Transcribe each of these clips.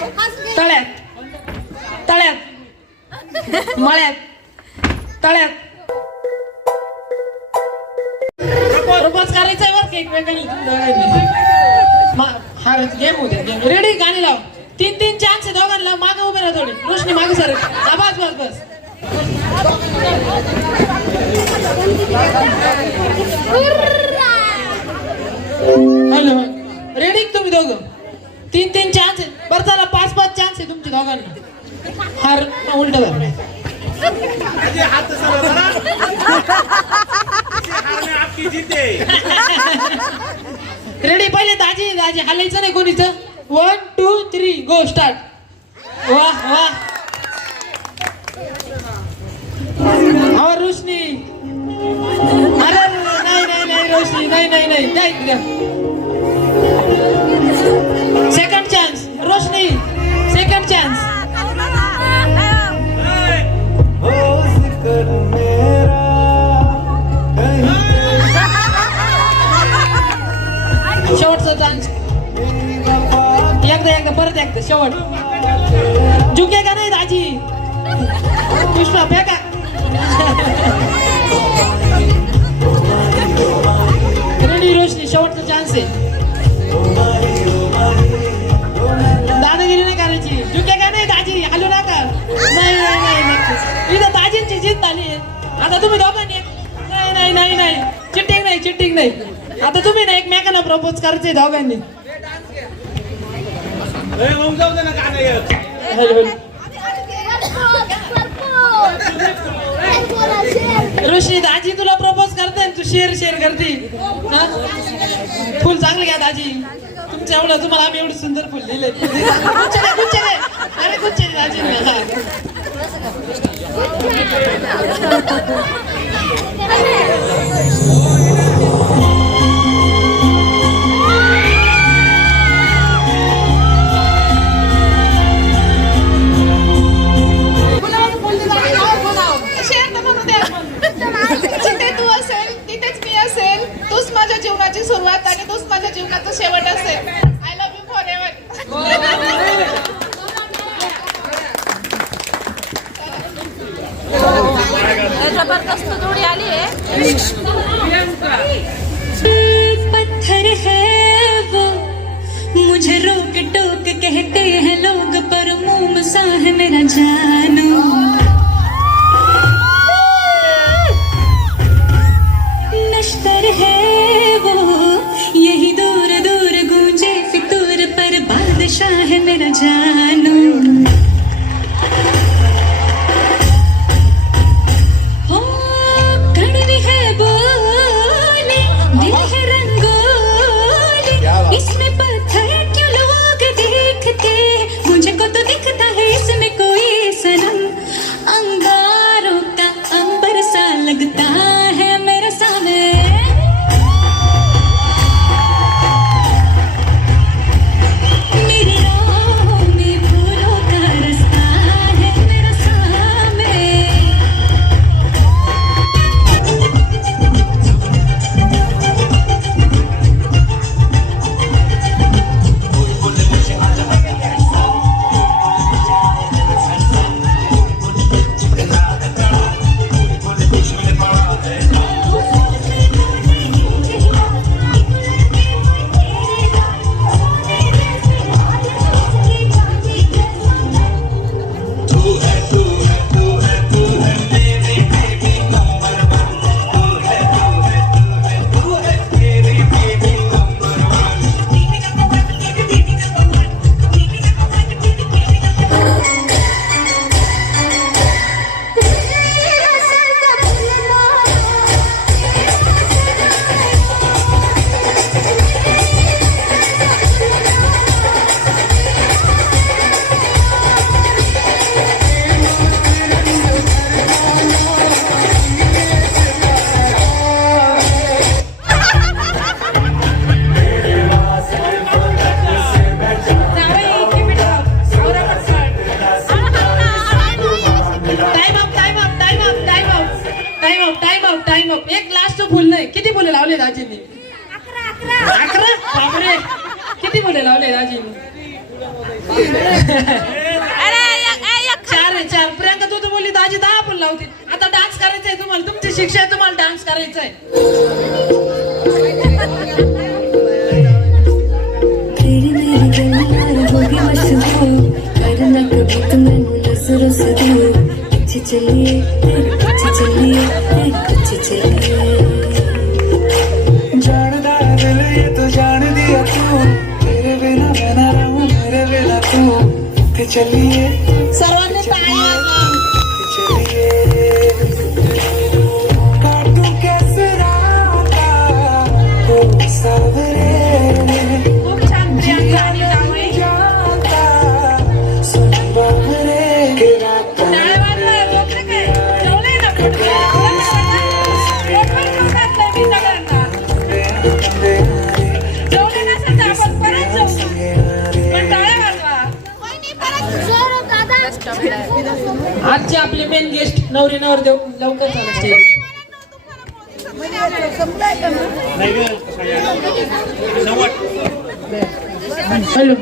तळ्यात. तळ्यात. मळ्यात. तळ्यात. प्रपोज. करायचंय बरं का एकमेकांनी. हा गेम होते गेम रेडी गाणी लाव. तीन तीन चान्स आहे दोघांना. मागे उभे राहा थोडी. रोशनी मागे सर. बस बस बस. हॅलो. रेडी तुम्ही दोघं. तीन तीन चान्स आहे बरं चला पाच पाच चान्स आहे तुमच्या दोघांना. हार उलट आपकी जीते. रेडी पहिले दाजी दाजी हालायचं नाही कोणीच? One two three go start वा वा हा रोशनी. अरे नाही नाही नाही रोशनी. नाही नाही नाही. नाही second chance Roshni second chance शेवटचा चान्स एकदा एकदा परत एकदा शेवट. झुके का नाही दाजी? पुष्पा फेका. आता तुम्ही दोघांनी नाही नाही नाही नाही. चिटिंग नाही चिटिंग नाही. आता तुम्ही ना एकमेकांना प्रपोज करायचे दोघांनी. ऋषी दाजी तुला प्रपोज करते तू शेअर शेअर करते? फुल चांगले घ्या दाजी. तुमचं एवढं तुम्हाला आम्ही एवढं सुंदर फुल दिले. अरे गुच्छे जिथे तू असेल तिथेच मी असेल. तूच माझ्या जीवनाची सुरुवात आणि तूच माझ्या जीवनाचा शेवट असेल. है मेरा जान। Time up time up time up एक लास्ट फुल नाही किती फुले लावले दाजींनी अकरा बापरे किती फुले लावले दाजींनी चार आहे चार प्रियांका तू तर बोलली दाजी दहा फुल लावतील आता डान्स करायचा आहे तुम्हाला तुमची शिक्षा आहे तुम्हाला डान्स करायचा आहे पीछे चलिए पीछे चलिए पीछे चलिए जानदा दिल ये तो जान दिया तू। तेरे बिना मैं ना रहूं मेरे बिना तू। पीछे चलिए। सर्वांनी टाळ्या Sabré मेन गेस्ट नवरी नवर देव लवकर झालं स्टेज हॅलो.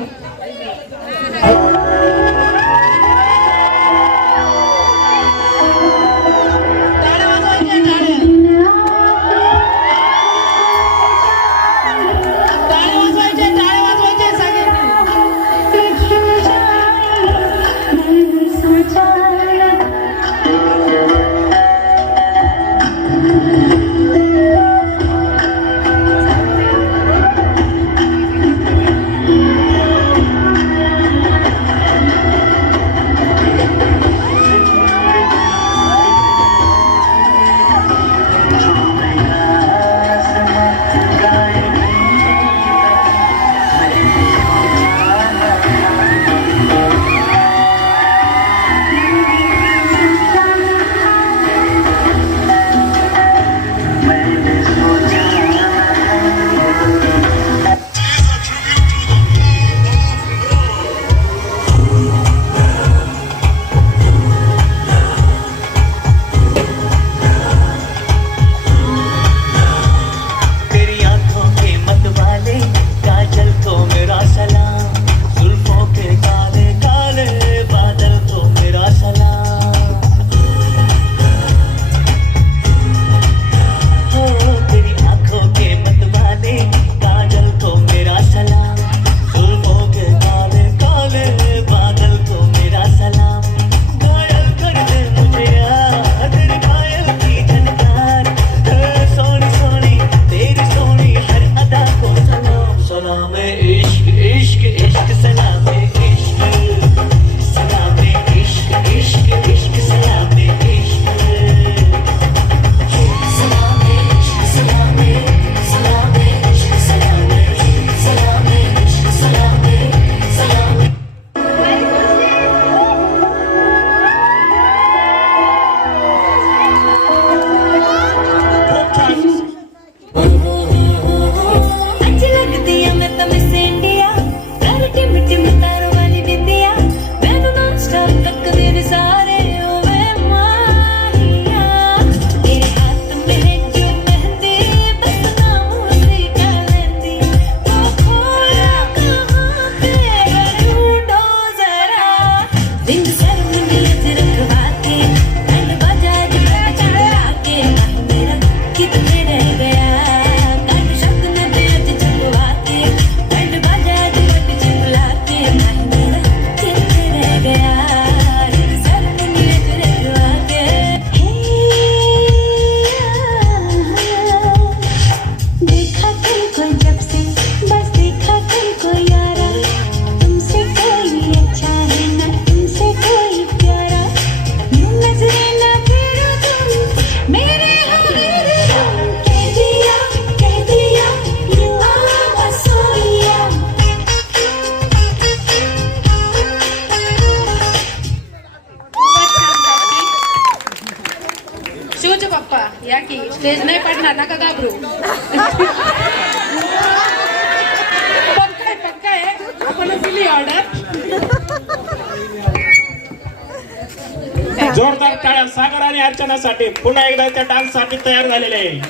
जोरदार टाळ्या सागर आणि अर्चनासाठी. पुन्हा एकदा त्या डान्ससाठी तयार झालेले आहे.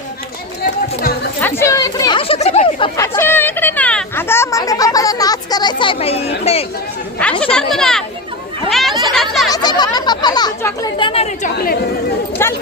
नाच करायचा आहे बाई इकडे. चॉकलेट देणार आहे चॉकलेट चल.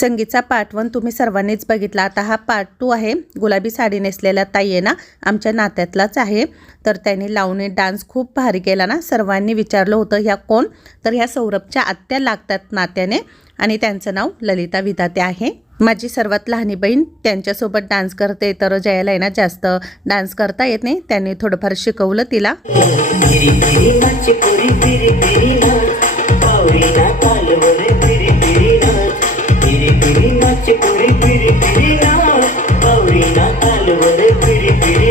संगीतचा पार्ट वन तुम्ही सर्वांनीच बघितला. आता हा पार्ट टू आहे. गुलाबी साडी नेसलेला ताई आहे ना आमच्या नात्यातलाच आहे. तर त्यांनी लावणी डान्स खूप भारी केला ना. सर्वांनी विचारलं होतं ह्या कोण? तर ह्या सौरभच्या आत्या लागतात नात्याने आणि त्यांचं नाव ललिता विधाते आहे. माझी सर्वात लहानी बहीण त्यांच्यासोबत डान्स करते तर जयाला ना जास्त डान्स करता येत नाही. त्यांनी थोडंफार शिकवलं तिला. பிரி பிரி நச்சு குறி பிரி பிரி நான் கௌரி நான் தழுவது பிரி பிரி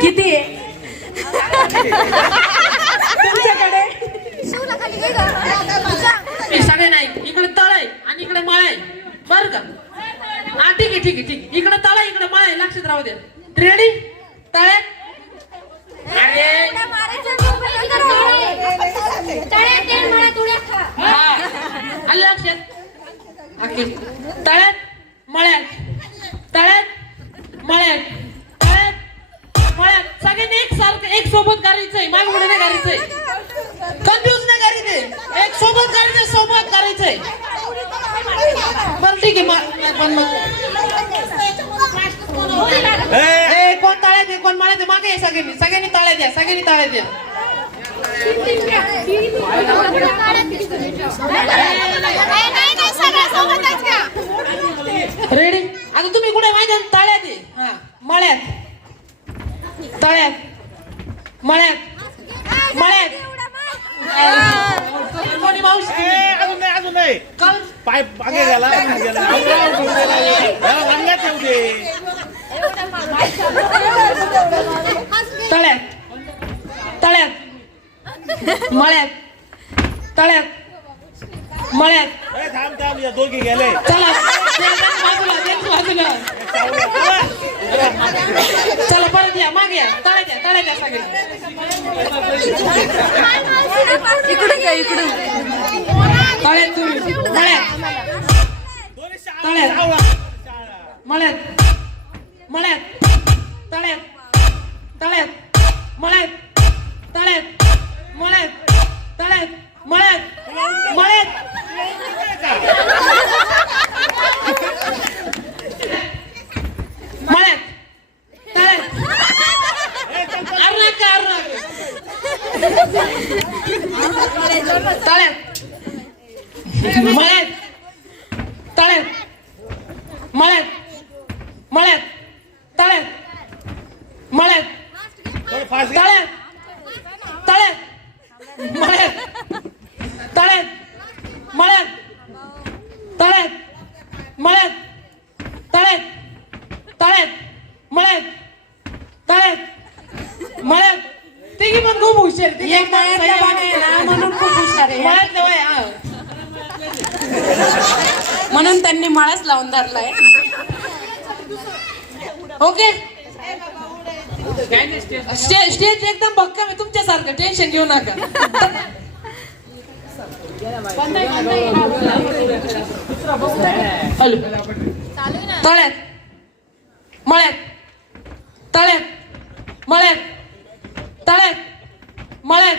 किती? तुमच्याकडे? सगळे नाही. इकडे तळ आहे आणि इकडे मळ आहे. बर का? हा ठीक आहे ठीक आहे ठीक इकडे तळ आहे इकडे मळ आहे. लक्षात राहू दे रेडी तळे अरे. लक्षात? तळ्यात मळ्यात तळ्यात मळ्यात. तळ्यात मळ्यात. सगळ्यांनी एक सारखं एक सोबत करायचंय माग पुढे नाही करायचंय कन्फ्युज नाही करायचंय एक सोबत करायचंय सोबत करायचंय बरं ठीक आहे. पण मग. ए, कोण ताळ्यात आहे? कोण माळ्यात आहे? मागे आहे सगळ्यांनी. सगळ्यांनी ताळ्या द्या सगळ्यांनी ताळ्या द्या रेडी आता तुम्ही कुठे? माहिती आहे? तळ्यात हा मळ्यात. तळ्यात. मळ्यात. मळ्यात. कोणी मावशी अजून नाही अजून नाही. काल पाय मागे गेला येऊ दे. तळ्यात. तळ्यात. मळ्यात. तळ्यात. मळ्यात. ए, थांब थांब या दोघी गेले. चला. त्यांच्या बाजूला. चला परत या मागे या. तळ्यात या तळ्यात या सगळे. तळ्यात तुम्ही. तळ्यात तळ्यात. मळ्यात. मळ्यात. तळ्यात. तळ्यात. मळ्यात. तळ्यात. मळ्यात. तळ्यात. मळ्यात मळ्यात. मळ्यात. तळ्यात. अरुणाक तळ्यात. मळ्यात. तळ्यात. मळ्यात. मळ्यात. तळ्यात. मळ्यात. तळ्यात. तळ्यात. मळ्यात. तळ्यात. मळ्यात. तळ्यात. मळ्यात. तळ्यात. तळ्यात. मळ्यात. तळ्यात. मळ्यात. तिघी पण खूप हुशार एक म्हणून खूप हुशार आहे मळ्यात जवळ आहे. म्हणून त्यांनी माळाच लावून धरलाय. ओके? स्टेज स्टेज एकदम भक्कम आहे तुमच्यासारखं टेन्शन घेऊ नका. हॅलो. तळ्यात. मळ्यात. तळ्यात. मळ्यात. तळ्यात. मळ्यात.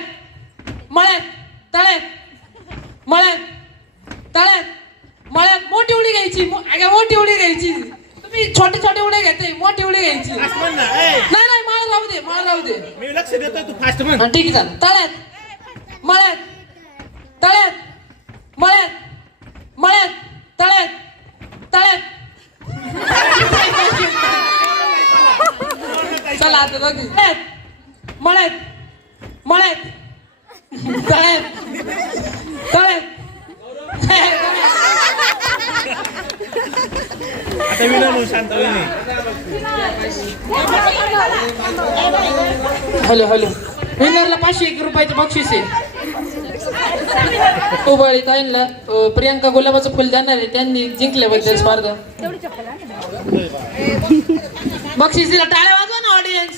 मळ्यात. तळ्यात. मळ्यात. तळ्यात. मळ्यात मोठी उडी घ्यायची. मोठी उडी घ्यायची. तुम्ही छोटे छोटे उड्या घेते मोठी उडी घ्यायची. नाही. राहू दे माळ राहू दे. मी लक्ष देतोय तू फास्ट म्हण. हा, ठीक आहे चालेल तळ्यात. मळ्यात. तळ्यात. मळ्यात. मळ्यात. तळ्यात. तळ्यात. चला आता दोघी. तळ्यात मळ्यात. मळ्यात. तळ्यात. तळ्यात. आता विनोद शांत वहिनी हॅलो हॅलो. विनरला पाचशे एक रुपयाचे बक्षीस आहे. बळी ताईंना अं, प्रियांका गुलाबाचं फुल देणार आहे त्यांनी जिंकल्याबद्दल स्पर्धा. बक्षीस दिला टाळ्या वाजवा ना ऑडियन्स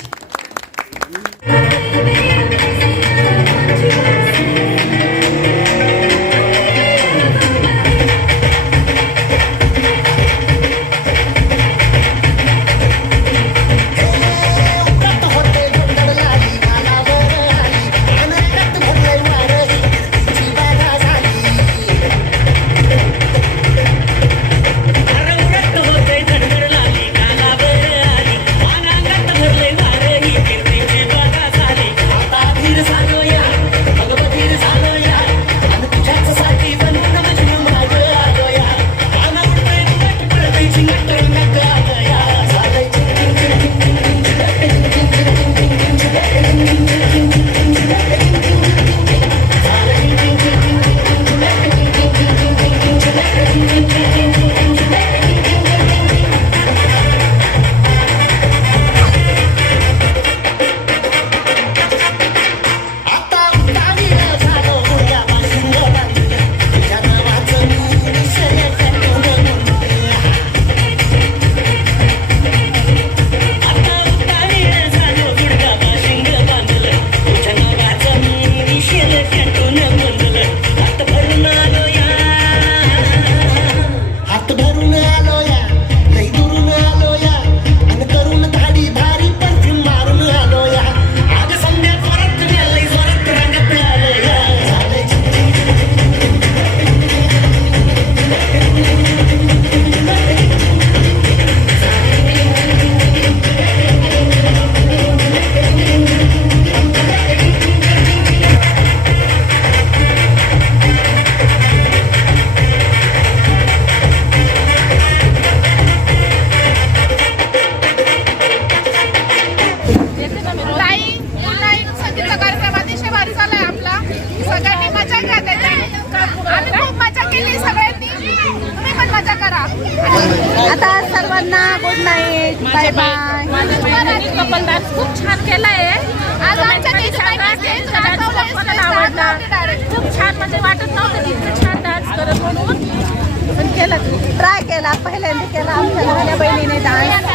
लहान्या बहिणीने डान्स.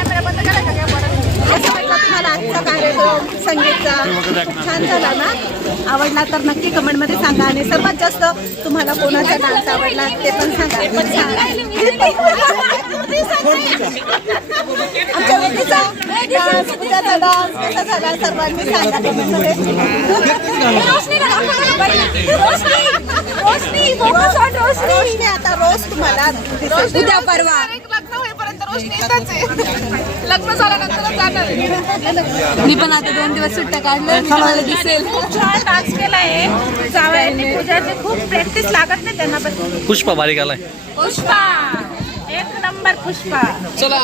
कसं वाटलं तुम्हाला आजचा कार्यक्रम संगीतचा छान झाला ना? आवडला तर नक्की कमेंटमध्ये सांगा आणि सर्वात जास्त तुम्हाला कोणाचा डान्स आवडला ते पण सांगा. आमच्या वेदीचा डान्स उद्याचा डान्स कसा झाला सर्वांनी सांगा कमेंटमध्ये. रोशनी आता रोज तुम्हाला. उद्या परवा. लग्न आहे. झाल्यानंतर जाणार आहे. मी पण आता दोन दिवस सुट्ट्या काढल्या दिसेल. खूप छान डान्स केलाय. जावयांनी पूजाची खूप प्रॅक्टिस लागत नाही त्यांना पण. पुष्पा बारीक आलाय. पुष्पा! एक नंबर पुष्पा. चला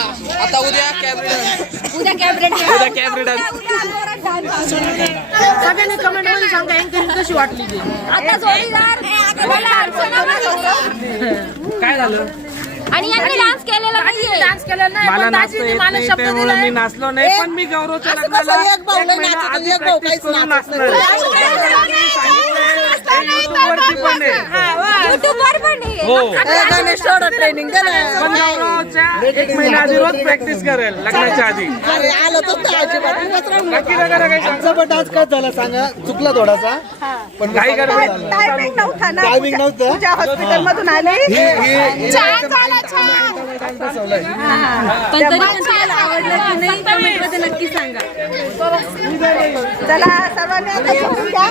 आता उद्या कॅबरेट उद्या कॅबरेट उद्या कॅबरेट सगळ्यांनी कमेंटमध्ये सांगा अँकरिंग कशी वाटली? ती आता जोडीदार. काय झालं? आणि यांनी डान्स केलेला नाहीये डान्स केलेला नाही मला पण नाचता दाजीने येत मला नाही शब्द त्यामुळे दिलाय मी नाचलो नाही पण मी गौरवच्या लग्नाला एक महिना आधी practice करून नाचणार युट्यूबवरती पण आहे. युट्यूबवर पण आहे. हो ट्रेनिंग पण गौरवच्या एक महिना आधी रोज प्रॅक्टिस करेल लग्नाच्या आधी. आलो तो बाकी वगैरे काही सांगू? डान्स काय झाला सांगा. चुकला थोडासा. पण काही गडबड. टायमिंग नव्हता ना Timing नव्हतं. तुझ्या हॉस्पिटल मधून आले. ही ही. पण तरी पण तुम्हाला आवडलं की नाही नक्की सांगा. चला सर्वांनी आता झोपून घ्या.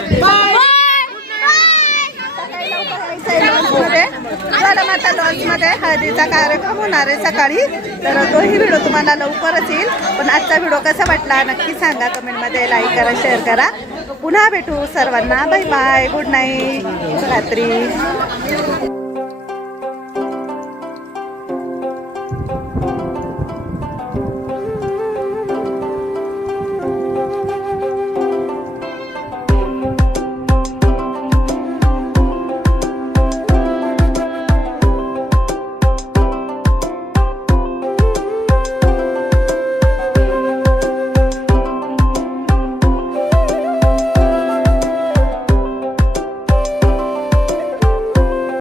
आता लॉन्चमध्ये. लॉन्समध्ये हळदीचा कार्यक्रम होणार आहे सकाळी. तर तोही व्हिडिओ तुम्हाला लवकरच येईल. पण आजचा व्हिडिओ कसा वाटला नक्की सांगा. कमेंटमध्ये लाईक करा शेअर करा. पुन्हा भेटू सर्वांना. बाय बाय गुड नाईट रात्री